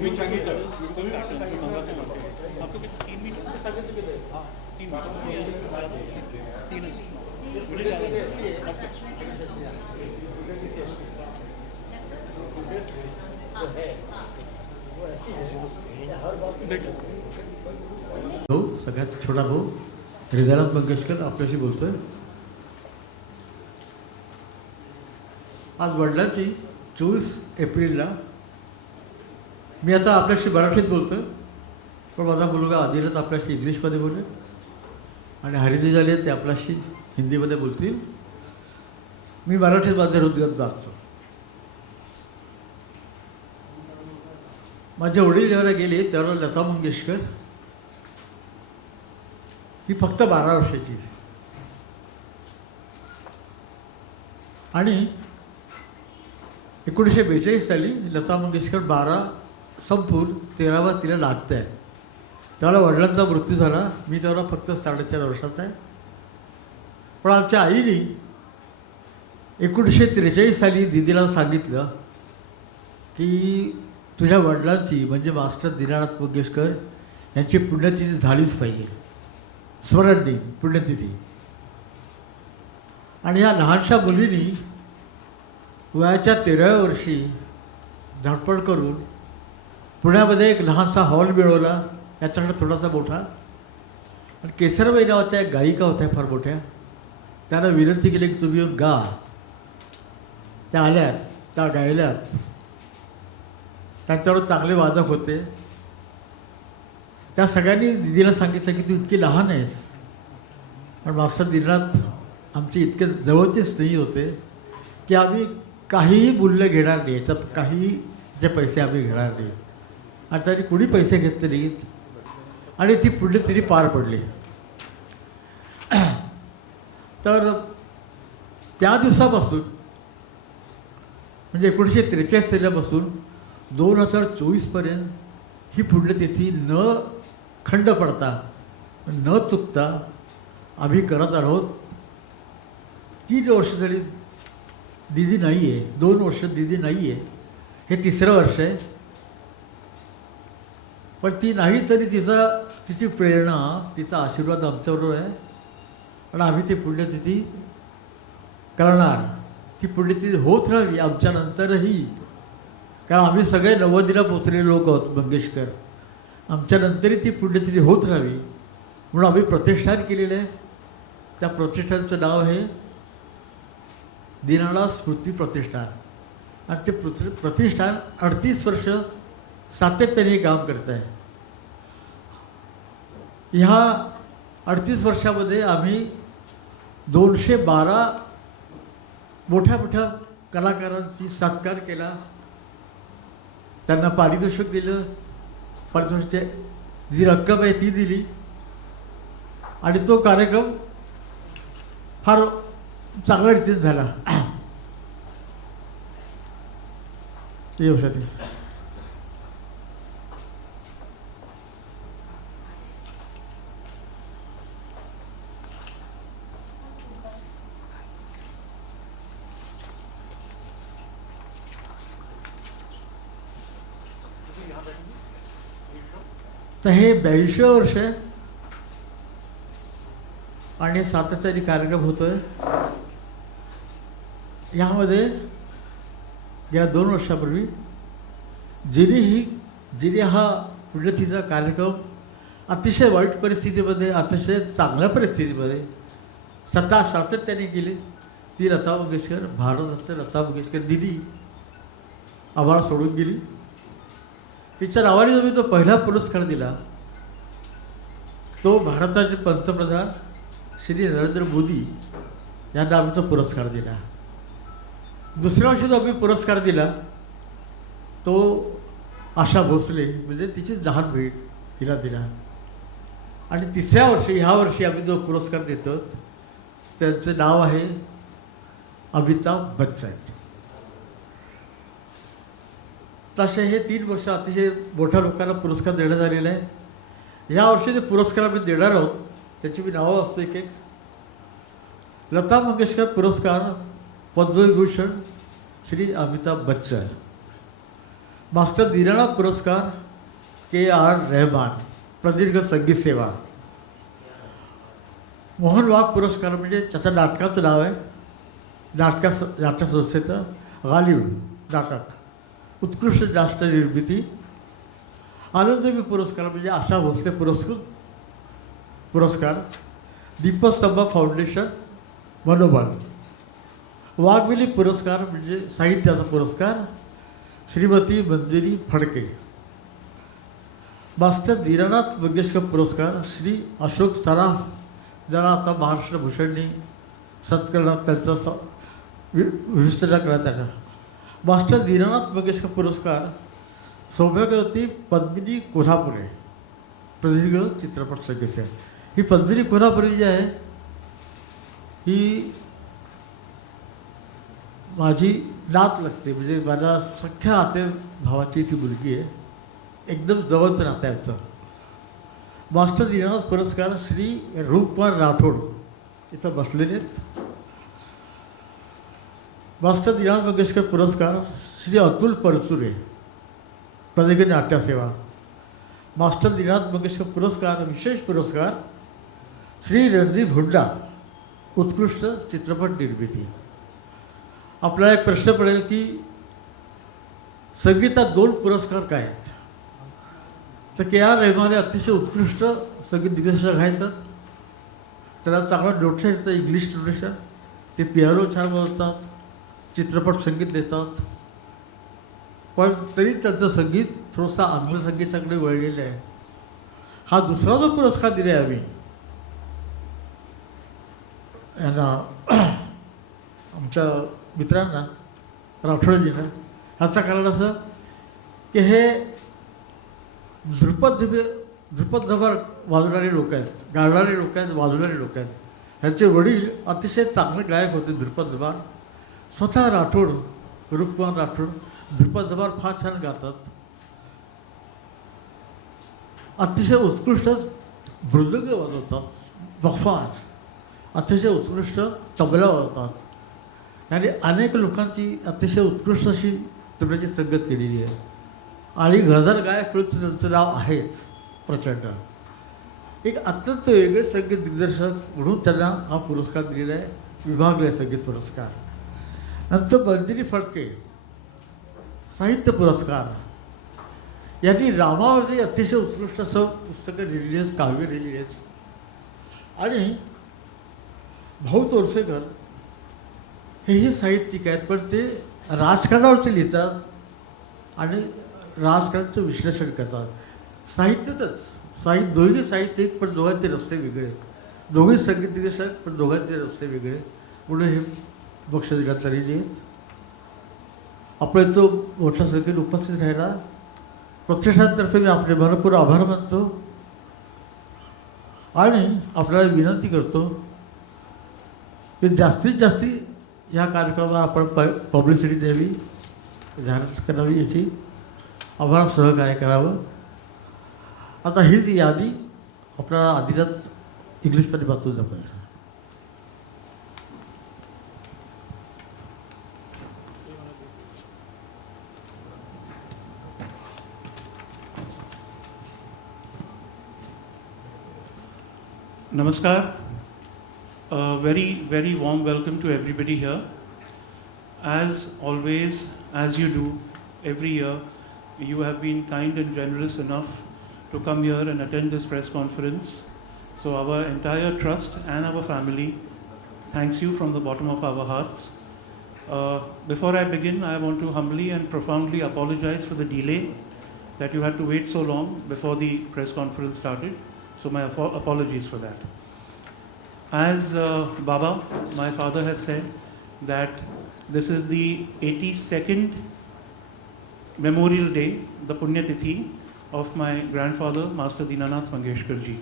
मी सांगितलं आपको 3 मीटर हाँ 3 भाऊ सगळ्यात छोटा भाऊ हृदयनाथ मंगेशकर आपल्याशी बोलतोय. आज वडिलांची 24 एप्रिलला मी आता आपल्याशी मराठीत बोलतोय, पण माझा मुलगा आदिनाथ आपल्याशी इंग्लिशमध्ये बोलेल आणि हरिजी झाले ते आपल्याशी हिंदीमध्ये बोलतील. मी मराठीत माझे हृदयात मागतो. माझे वडील जेव्हा गेले तेव्हा लता मंगेशकर ही फक्त 12 वर्षाची आणि 1942 साली लता मंगेशकर 12 संपून 13वा तिला लागत आहे. त्याला वडिलांचा मृत्यू झाला. मी तेव्हा फक्त 4.5 वर्षाचा आहे. पण आमच्या आईने 1943 साली दिदीला सांगितलं की तुझ्या वडिलांची म्हणजे मास्टर दीनानाथ मंगेशकर यांची पुण्यतिथी झालीच पाहिजे, स्मरण दिन पुण्यतिथी. आणि ह्या लहानशा मुलीनी वयाच्या 13व्या वर्षी धडपड करून पुण्यामध्ये एक लहानसा हॉल मिळवला, याच्याकडे थोडासा मोठा. आणि केसरबाई नावाच्या एक गायिका होत्या फार मोठ्या, त्यांना विनंती केली की तुम्ही येऊन गा. त्या आल्यात, त्या गायल्यात. त्यांच्यावर चांगले वादक होते. त्या सगळ्यांनी दिदीला सांगितलं की तू इतकी लहान आहेस. पण मास्टर दीनानाथ आमचे इतके जवळचे स्नेही होते की आम्ही काहीही मूल्य घेणार नाही, याच्यात काहीही जे पैसे आम्ही घेणार नाही. आणि त्यांनी कुणी पैसे घेतले नाहीत आणि ती पुण्यतिथी पार पडली. तर त्या दिवसापासून म्हणजे 1943 सालापासून 2024पर्यंत ही पुण्यतिथी न खंड पडता न चुकता आम्ही करत आहोत. 3 वर्ष झाली दिदी नाही आहे, 2 वर्ष दिदी नाही आहे, हे 3रं वर्ष आहे. पण ती नाही तरी तिची प्रेरणा, तिचा आशीर्वाद आमच्याबरोबर आहे आणि आम्ही ती पुण्यतिथी करणार. ती पुण्यतिथी होत राहावी आमच्यानंतरही, कारण आम्ही सगळे 90ला पोचलेले लोक आहोत मंगेशकर. आमच्यानंतरही ती पुण्यतिथी होत राहावी म्हणून आम्ही प्रतिष्ठान केलेलं आहे. त्या प्रतिष्ठानचं नाव आहे दीनानाथ स्मृती प्रतिष्ठान. आणि ते प्रतिष्ठान 38 वर्ष सातत्याने काम करत आहे. ह्या 38 वर्षामध्ये आम्ही 212 मोठ्या मोठ्या कलाकारांची सत्कार केला, त्यांना पारितोषिक दिलं, पारितोषिकची जी रक्कम आहे ती दिली. आणि तो कार्यक्रम फार चांगल्या रीतीने झाला. येऊसाठी तर हे 82 वर्ष आहे आणि सातत्याने कार्यक्रम होतोय. यामध्ये गेल्या 2 वर्षापूर्वी जिने हा पुण्यतिथीचा कार्यक्रम अतिशय वाईट परिस्थितीमध्ये, अतिशय चांगल्या परिस्थितीमध्ये सातत्याने केली, ती लता मंगेशकर, भारतरत्न लता मंगेशकर दिदी आम्हाला सोडून गेली. तिच्या नावाने जो मी तो पहिला पुरस्कार दिला तो भारताचे पंतप्रधान श्री नरेंद्र मोदी यांना आम्ही तो पुरस्कार दिला. दुसऱ्या वर्षी जो आम्ही पुरस्कार दिला तो आशा भोसले म्हणजे तिचीच लहान बहीण हिला दिला. आणि 3ऱ्या वर्षी ह्या वर्षी आम्ही जो पुरस्कार देतो त्यांचं नाव आहे अमिताभ बच्चन. तसे हे 3 वर्ष अतिशय मोठ्या लोकांना पुरस्कार देण्यात आलेला आहे. ह्या वर्षी जे पुरस्कार आम्ही देणार आहोत त्याची मी नावं असतो एक. लता मंगेशकर पुरस्कार, पद्मविभूषण, श्री अमिताभ बच्चन. मास्टर दीनानाथ पुरस्कार KR रहमान, प्रदीर्घ संगीत सेवा. मोहन वाघ पुरस्कार म्हणजे त्याच्या नाटकाचं नाव आहे, नाटक संस्थेचं गालिब नाटक, उत्कृष्ट नाट्य निर्मिती. आनंददेवी पुरस्कार म्हणजे आशा भोसले पुरस्कार, दीपस्तंभ फाउंडेशन मनोबल. वाघमिली पुरस्कार म्हणजे साहित्याचा पुरस्कार, श्रीमती मंजिरी फडके. मास्टर दीनानाथ मंगेशकर पुरस्कार श्री अशोक सराफ, ज्याला आता महाराष्ट्र भूषणनी सत्करणात त्यांचा विस्तार करण्यात आला. मास्टर दीनानाथ मंगेशकर पुरस्कार सौभाग्यवती पद्मिनी कोल्हापुरे, प्रदीर्घ चित्रपट संगीत. ही पद्मिनी कोल्हापुरे जी आहे ही माझी नात लागते, म्हणजे माझ्या सख्या आते भावाची ती मुलगी आहे, एकदम जवळचं नातं आहे आमचं. मास्टर दीनानाथ पुरस्कार श्री रूपकुमार राठोड इथं बसलेले आहेत. मास्टर दीनानाथ मंगेशकर पुरस्कार श्री अतुल परचुरे, प्रदीर्घ नाट्यसेवा. मास्टर दीनानाथ मंगेशकर पुरस्कार विशेष पुरस्कार श्री रणदीप हुड्डा, उत्कृष्ट चित्रपट निर्मिती. आपल्याला एक प्रश्न पडेल की संगीतात 2 पुरस्कार काय आहेत, तर KR रहमान हे अतिशय उत्कृष्ट संगीत दिग्दर्शक आहेत. त्याला चांगलं नोटेशन येतं, इंग्लिश नोटेशन. ते पियानो छान वाजवतात, चित्रपट संगीत देतात, पण तरी त्यांचं संगीत थोडंसं आंग्ल संगीताकडे वळलेलं आहे. हा दुसरा जो पुरस्कार दिला आहे आम्ही यांना, आमच्या मित्रांना, राठोडजींना, ह्याचं कारण असं की हे ध्रुपद धबार वाजवणारे लोक आहेत, गाणारे लोक आहेत, वाजवणारे लोक आहेत. ह्यांचे वडील अतिशय चांगले गायक होते ध्रुपद धबार. स्वतः राठोड, रूपकुमार राठोड ध्रुपद धबार फार छान गातात. अतिशय उत्कृष्ट मृदंग वाजवतात, बफास अतिशय उत्कृष्ट तबला वाजवतात. आणि अनेक लोकांची अतिशय उत्कृष्ट अशी तबल्याची संगत केलेली आहे. आणि गझल गायक त्यांचं नाव आहेच प्रचंड. एक अत्यंत वेगळे संगीत दिग्दर्शक म्हणून त्यांना हा पुरस्कार दिलेला आहे, विभागले संगीत पुरस्कार. नंतर मंजिरी फडके साहित्य पुरस्कार. यांनी रामावरती अतिशय उत्कृष्ट असं पुस्तकं लिहिली आहेत, काव्य लिहिली आहेत. आणि भाऊ तोरसेकर हेही साहित्यिक आहेत, पण ते राजकारणावरती लिहितात आणि राजकारणाचं विश्लेषण करतात. साहित्यातच दोघे साहित्यिक, पण दोघांचे रस्ते वेगळे, दोघे संगीत दिग्दर्शक, पण दोघांचे रस्ते वेगळे, म्हणून हे बक्षीस देण्यात चाललेली आहेत. आपल्या तो मोठ्या संख्येने उपस्थित राहिला प्रतिष्ठानतर्फे मी आपले मनपूर्वक आभार मानतो. आणि आपल्याला विनंती करतो की जास्तीत जास्त या कार्यक्रमाला आपण पब्लिसिटी द्यावी, जाहिरात करावी, याची आम्हाला सहकार्य करावं. आता हीच यादी आपल्याला आधीच इंग्लिशमध्ये वाचून दाखवायची. Namaskar. Very, very warm welcome to everybody here. As always, as you do every year, you have been kind and generous enough to come here and attend this press conference. So our entire trust and our family thanks you from the bottom of our hearts. Before I begin, I want to humbly and profoundly apologize for the delay that you had to wait so long before the press conference started. So my apologies for that. As Baba, my father, has said that this is the 82nd Memorial Day, the Punya Tithi of my grandfather, Master Dinanath Mangeshkar ji.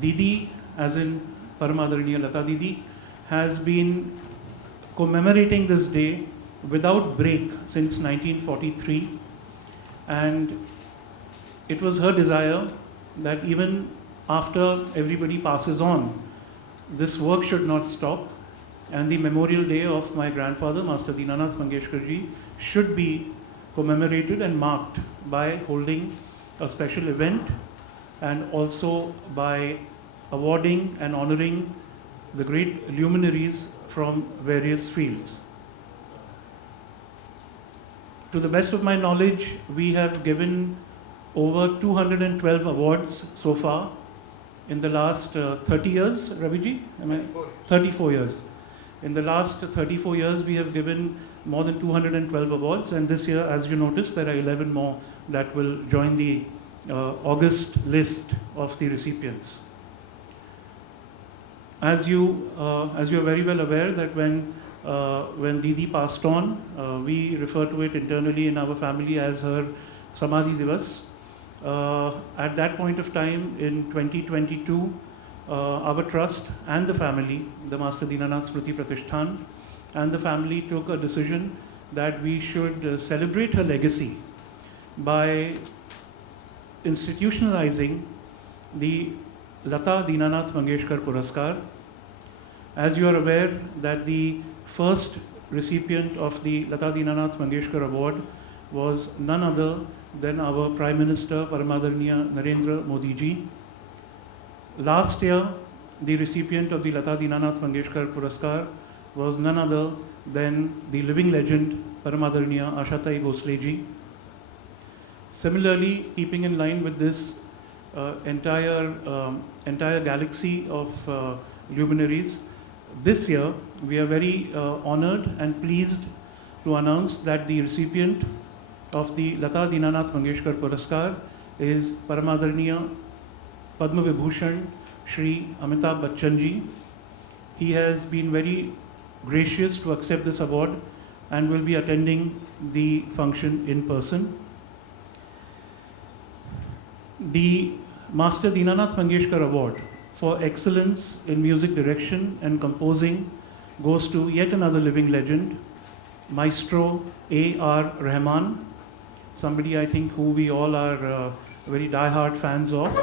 Didi, as in Paramadaraniya Lata Didi, has been commemorating this day without break since 1943, and it was her desire that even after everybody passes on, this work should not stop, and the memorial day of my grandfather, Master Dinanath Mangeshkarji, should be commemorated and marked by holding a special event and also by awarding and honoring the great luminaries from various fields. To the best of my knowledge, we have given over 212 awards so far in the last 30 years, Raviji? 34 years. In the last 34 years, we have given more than 212 awards, and this year, as you noticed, there are 11 more that will join the August list of the recipients. As you are very well aware that when Didi passed on, we refer to it internally in our family as her Samadhi Divas. At that point of time in 2022, our trust and the family, the Master Dinanath Smriti Pratishthan, and the family took a decision that we should celebrate her legacy by institutionalizing the Lata Dinanath Mangeshkar Puraskar. As you are aware that the first recipient of the Lata Dinanath Mangeshkar Award was none other than our Prime Minister Paramadaraniya Narendra Modi ji. Last year, the recipient of the Lata Dinanath Mangeshkar Puraskar was none other than the living legend Paramadaraniya Ashatai Bhosle ji. Similarly, keeping in line with this entire galaxy of luminaries, this year we are very honored and pleased to announce that the recipient of the Lata Dinanath Mangeshkar Puraskar is Paramadaraniya Padma Vibhushan Shri Amitabh Bachchan ji. He has been very gracious to accept this award and will be attending the function in person. The Master Dinanath Mangeshkar Award for excellence in music direction and composing goes to yet another living legend, Maestro A.R. Rahman, somebody I think who we all are very die-hard fans of.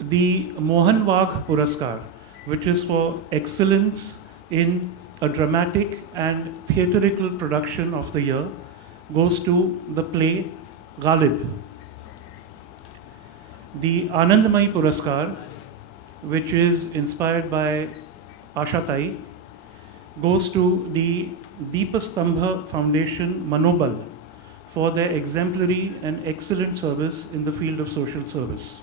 The Mohan Wagh Puraskar, which is for excellence in a dramatic and theatrical production of the year, goes to the play Ghalib. The Anandamayi Puraskar, which is inspired by Ashatai, goes to the Deepastambha Foundation Manobal for their exemplary and excellent service in the field of social service.